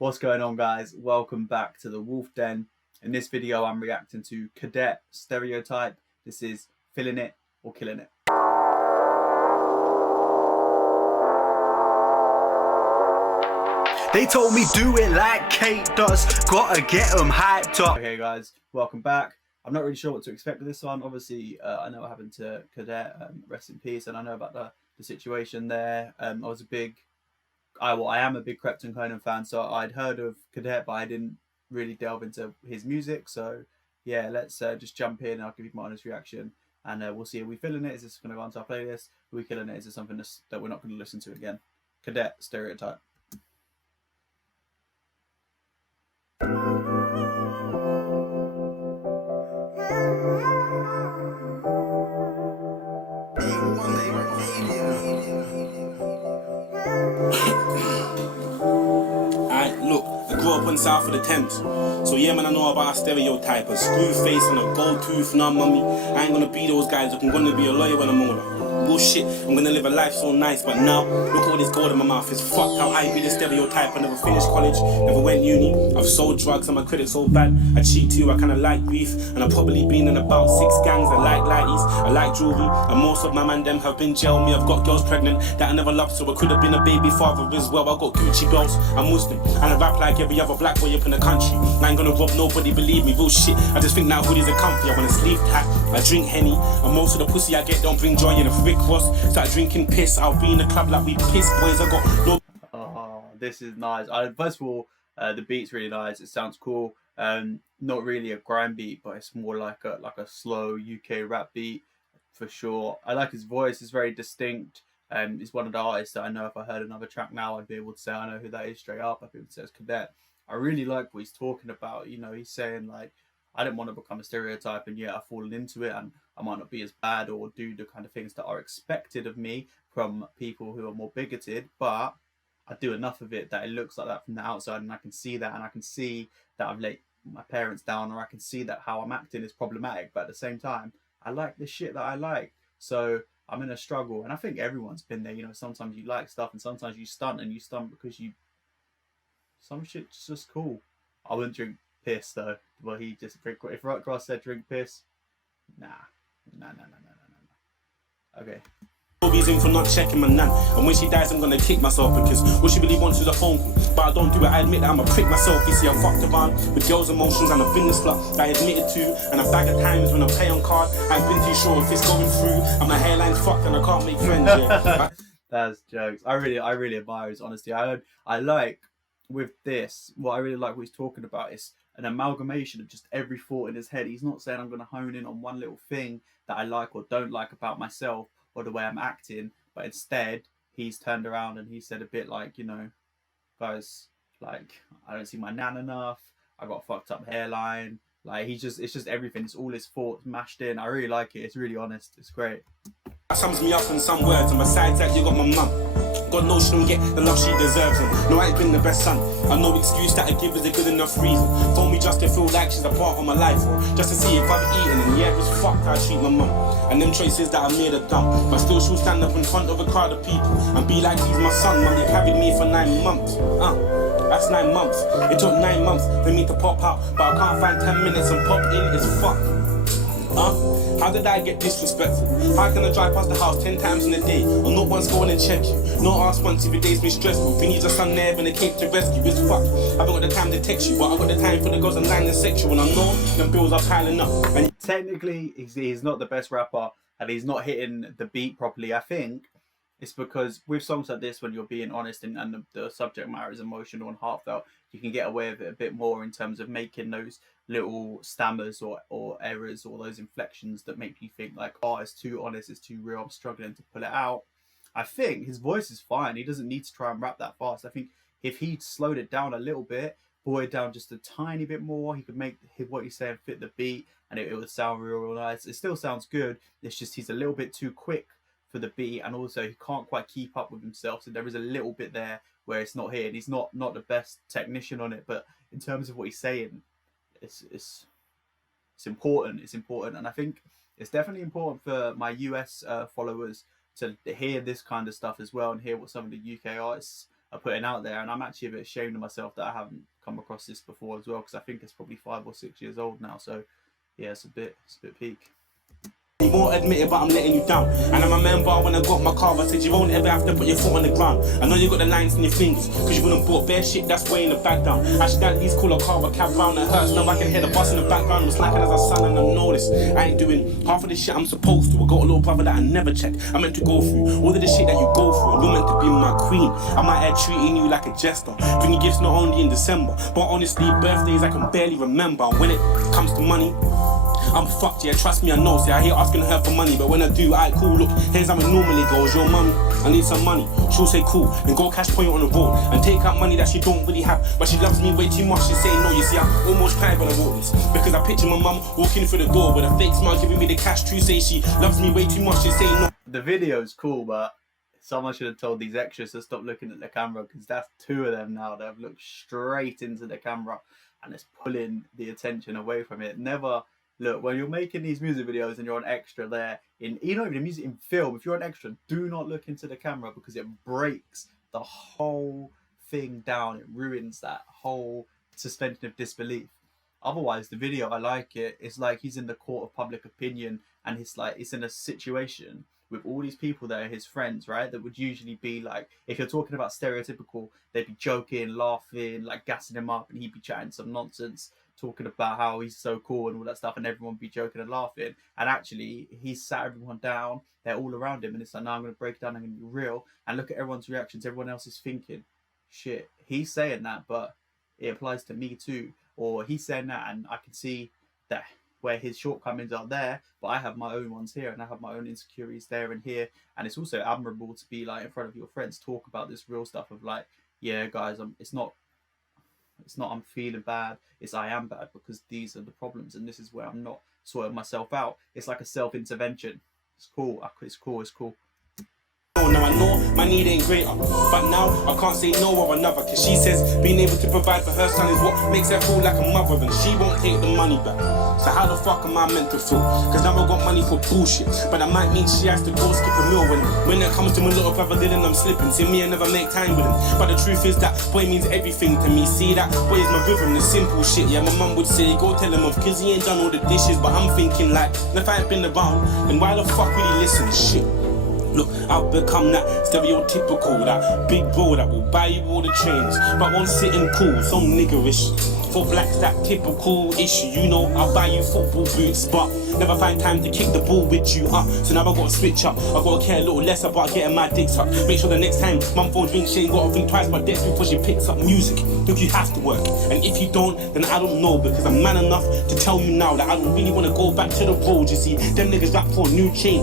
What's going on, guys? Welcome back to the Wolf Den. In this video, I'm reacting to Cadet, Stereotype. This is Feeling It or Killing It. They told me do it like Kate does, gotta get them hyped up. Okay, guys, welcome back. I'm not really sure what to expect with this one. Obviously, I know what happened to Cadet, rest in peace, and I know about the situation there. I am a big Krypton Conan fan, so I'd heard of Cadet, but I didn't really delve into his music. So yeah, let's just jump in and I'll give you my honest reaction, and we'll see. Are we feeling it? Is this going to go onto our playlist? Are we killing it? Is it something that we're not going to listen to again? Cadet, Stereotype. Up on south of the Thames. So yeah, man, I know about a stereotype, a screw face and a gold tooth. Nah, mummy, I ain't gonna be those guys. I'm gonna be a lawyer when I'm older. Bullshit, I'm gonna live a life so nice, but now look at all this gold in my mouth. It's fucked how I be the stereotype. I never finished college, never went uni. I've sold drugs and my credit so bad. I cheat too, I kinda like beef, and I've probably been in about 6 gangs. I like lighties, I like jewelry, and most of my man them have been jailed me. I've got girls pregnant that I never loved, so I could have been a baby father as well. I got Gucci belts, I'm Muslim, and I rap like every other black boy up in the country. I ain't gonna rob nobody, believe me, real shit. I just think now hoodies are comfy. I want a sleeve hat, I drink Henny, and most of the pussy I get don't bring joy. And if Rick Ross start drinking piss, I'll be in the club like we piss boys. I got no. Oh, this is nice. First of all, the beat's really nice. It sounds cool. Not really a grime beat, but it's more like a slow UK rap beat for sure. I like his voice. It's very distinct. He's one of the artists that I know if I heard another track now, I'd be able to say I know who that is straight up. I'd be able to say it's Cadet. I really like what he's talking about. You know, he's saying like, I didn't want to become a stereotype, and yet I've fallen into it, and I might not be as bad or do the kind of things that are expected of me from people who are more bigoted, but I do enough of it that it looks like that from the outside, and I can see that, and I can see that I've let my parents down, or I can see that how I'm acting is problematic, but at the same time, I like the shit that I like. So I'm in a struggle, and I think everyone's been there. You know, sometimes you like stuff, and sometimes you stunt, and you stunt because some shit's just cool. I wouldn't drink piss though. Well, he just drink. If Ross said drink piss, nah. Okay. No reason for not checking my nan, and when she dies I'm gonna kick myself because all she really wants is a phone call, but I don't do it. I admit that I'm a prick myself. You see, I fucked around with girls' emotions and I've been the slut that I admitted to, and a bag of times when I play on card I've been too sure if it's going through and my hairline's fucked and I can't make friends. Yeah. That's jokes. I really admire his honesty. I like with this, what I really like what he's talking about is an amalgamation of just every thought in his head. He's not saying I'm going to hone in on one little thing that I like or don't like about myself or the way I'm acting, but instead he's turned around and he said a bit like, you know, guys, like, I don't see my nan enough, I got a fucked up hairline, like it's just everything. It's all his thoughts mashed in. I really like it. It's really honest. It's great. That sums me up in some words, and besides that you got my mum. God knows she don't get the love she deserves, and no, I ain't been the best son. I've no excuse that I give is a good enough reason. Phone me just to feel like she's a part of my life, or just to see if I've eaten, and yeah, it was fucked how I treat my mum. And them choices that I made are dumb, but still she'll stand up in front of a crowd of people and be like, he's my son. Mum, you carried me for 9 months. That's 9 months. It took 9 months for me to pop out, but I can't find 10 minutes and pop in. It's fucked. How did I get disrespectful? How can I drive past the house 10 times in a day and not once go in and check you? Not ask once if your day's been stressful. We need a son there and a cape to rescue. It's fucked. I haven't got the time to text you, but I've got the time for the girls online and sexual. And I know them bills are piling up. And technically, he's not the best rapper and he's not hitting the beat properly. I think it's because with songs like this, when you're being honest and the subject matter is emotional and heartfelt, you can get away with it a bit more in terms of making those little stammers or errors or those inflections that make you think like, oh, it's too honest, it's too real, I'm struggling to pull it out. I think his voice is fine. He doesn't need to try and rap that fast. I think if he slowed it down a little bit, boiled it down just a tiny bit more, he could make what he's saying fit the beat, and it would sound real nice. It still sounds good. It's just he's a little bit too quick for the beat, and also he can't quite keep up with himself, so there is a little bit there where it's not here. He's not the best technician on it, but in terms of what he's saying, it's important. It's important, and I think it's definitely important for my US followers to hear this kind of stuff as well, and hear what some of the UK artists are putting out there. And I'm actually a bit ashamed of myself that I haven't come across this before as well, because I think it's probably 5 or 6 years old now. So yeah, it's a bit peak. You won't admit it, but I'm letting you down. And I remember when I got my car, I said you won't ever have to put your foot on the ground. I know you got the lines in your fingers, cause you wouldn't bought bare shit that's weighing the bag down. I should at least call a car a cab round, it hurts. Now I can hear the bus in the background. I'm slacking as a son and I know this. I ain't doing half of the shit I'm supposed to. I got a little brother that I never checked. I meant to go through all of the shit that you go through. You're meant to be my queen. I'm out here treating you like a jester, bringing gifts not only in December, but honestly birthdays I can barely remember. When it comes to money, I'm fucked, yeah, trust me, I know. See, I hate asking her for money, but when I do, alright, cool, look, here's how it normally goes. Your mum, I need some money. She'll say cool, then go cash point on the road and take out money that she don't really have, but she loves me way too much. She say no. You see, I'm almost crying when I wrote this, because I picture my mum walking through the door with a fake smile, giving me the cash. True, say she loves me way too much. She say no. The video's cool, but someone should have told these extras to stop looking at the camera, because that's 2 of them now that have looked straight into the camera, and it's pulling the attention away from it. Never. Look, when you're making these music videos and you're an extra there, in you know, even in music, in film, if you're an extra, do not look into the camera, because it breaks the whole thing down. It ruins that whole suspension of disbelief. Otherwise, the video, I like it. It's like he's in the court of public opinion, and it's in a situation with all these people that are his friends, right? That would usually be like, if you're talking about stereotypical, they'd be joking, laughing, like gassing him up, and he'd be chatting some nonsense, talking about how he's so cool and all that stuff, and everyone would be joking and laughing. And actually, he's sat everyone down. They're all around him, and it's like, now I'm going to break it down. I'm going to be real, and look at everyone's reactions. Everyone else is thinking, shit, he's saying that, but it applies to me too. Or he's saying that, and I can see that where his shortcomings are there, but I have my own ones here, and I have my own insecurities there and here. And it's also admirable to be like in front of your friends, talk about this real stuff of like, yeah, guys, it's not I'm feeling bad, it's I am bad, because these are the problems, and this is where I'm not sorting myself out. It's like a self-intervention. It's cool. It's cool. Now I know my need ain't greater, but now I can't say no or another, cause she says being able to provide for her son is what makes her feel like a mother, and she won't take the money back. So how the fuck am I meant to feel? Cause now I got money for bullshit, but that might mean she has to go skip a meal. When it comes to my little brother Dylan, I'm slipping. See me, I never make time with him, but the truth is that boy means everything to me. See, that boy is my rhythm, the simple shit. Yeah, my mum would say go tell him off, cause he ain't done all the dishes, but I'm thinking like, if I ain't been around, then why the fuck would he listen? Shit. Look, I've become that stereotypical, that big bro that will buy you all the trains, but won't sit and cool, so niggerish. For blacks, that typical issue, you know, I'll buy you football boots, but never find time to kick the ball with you, so now I gotta switch up, I gotta care a little less about getting my dicks up. Make sure the next time mum phone rings, she ain't gotta think twice about debts before she picks up music. Look, you have to work, and if you don't, then I don't know, because I'm man enough to tell you now that I don't really wanna go back to the road. You see, them niggas rap for a new chain.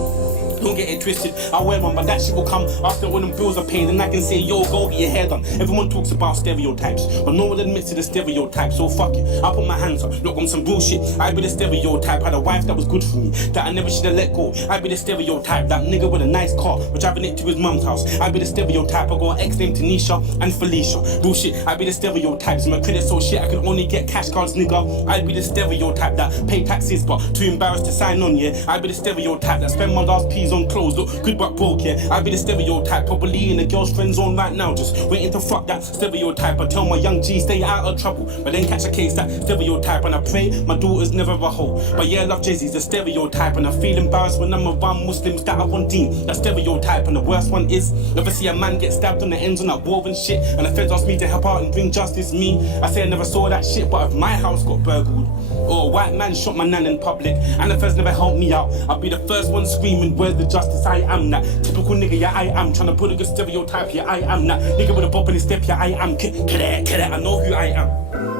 Don't get it twisted, I wear one, but that shit will come after all them bills are paid, and I can say, yo, go get your hair done. Everyone talks about stereotypes, but no one admits to the stereotype, so fuck it, I'll put my hands up. Look, on some bullshit, I be the stereotype. Had a wife that was good for me, that I never should have let go. I be the stereotype, that nigga with a nice car, we're driving it to his mum's house. I be the stereotype, I got an ex named Tanisha and Felicia. Bullshit, I be the stereotypes, my credit so shit, I can only get cash cards, nigga. I be the stereotype that pay taxes, but too embarrassed to sign on, yeah. I be the stereotype that spend my last peas on clothes, look good but broke, yeah. I be the stereotype, probably in a girl's friend zone right now, just waiting to fuck that stereotype. I tell my young G stay out of trouble, but then catch a case that stereotype, and I pray my daughter's never a hoe. But yeah, love Jay-Z's a stereotype, and I feel embarrassed when I'm around Muslims that I want deen. That stereotype, and the worst one is never see a man get stabbed on the ends on that war and shit, and the feds ask me to help out and bring justice. Me, I say I never saw that shit, but if my house got burgled, or a white man shot my nan in public, and the feds never helped me out, I'll be the first one screaming, where's the justice? I am that typical nigga, yeah, I am. Trying to put a good stereotype, yeah, I am that nigga with a bop in his step, yeah, I am. Cadet, I know who I am.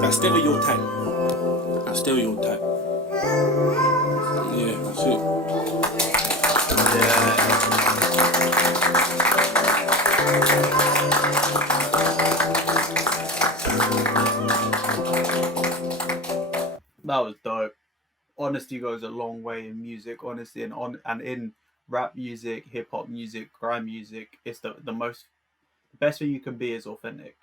That stereotype. That stereotype. Yeah, that's it. That was dope. Honesty goes a long way in music, honestly, and in rap music, hip hop music, grime music. It's the best thing you can be is authentic,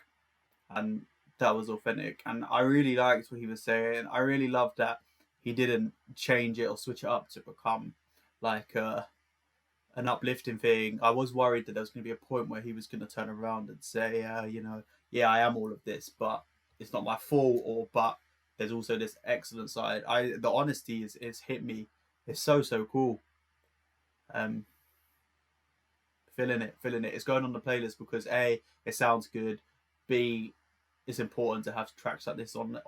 and that was authentic. And I really liked what he was saying. I really loved that he didn't change it or switch it up to become like an uplifting thing. I was worried that there was going to be a point where he was going to turn around and say, yeah, I am all of this, but it's not my fault. Or but there's also this excellent side. The honesty is hit me. It's so cool. Feeling it. It's going on the playlist because A, it sounds good. B, it's important to have tracks like this on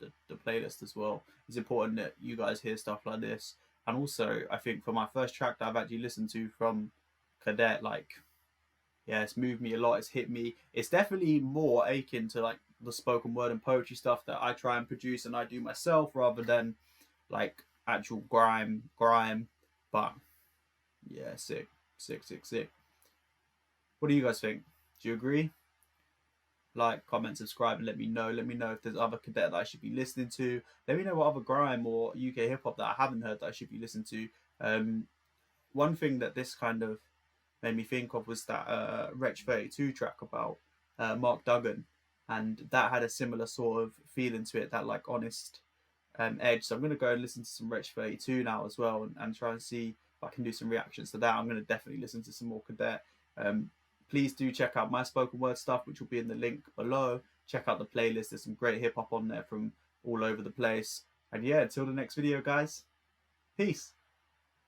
the playlist as well. It's important that you guys hear stuff like this. And also, I think for my first track that I've actually listened to from Cadet, like, yeah, it's moved me a lot. It's hit me. It's definitely more akin to like the spoken word and poetry stuff that I try and produce and I do myself rather than like actual grime. But yeah, sick. What do you guys think? Do you agree? Like, comment, subscribe, and let me know. Let me know if there's other Cadet that I should be listening to. Let me know what other grime or UK hip hop that I haven't heard that I should be listening to. One thing that this kind of made me think of was that Wretch 32 track about Mark Duggan, and that had a similar sort of feeling to it, that like honest edge. So I'm going to go and listen to some Wretch 32 now as well, and try and see if I can do some reactions to that. I'm going to definitely listen to some more Cadet. Please do check out my spoken word stuff, which will be in the link below. Check out the playlist. There's some great hip hop on there from all over the place. And yeah, until the next video, guys. Peace.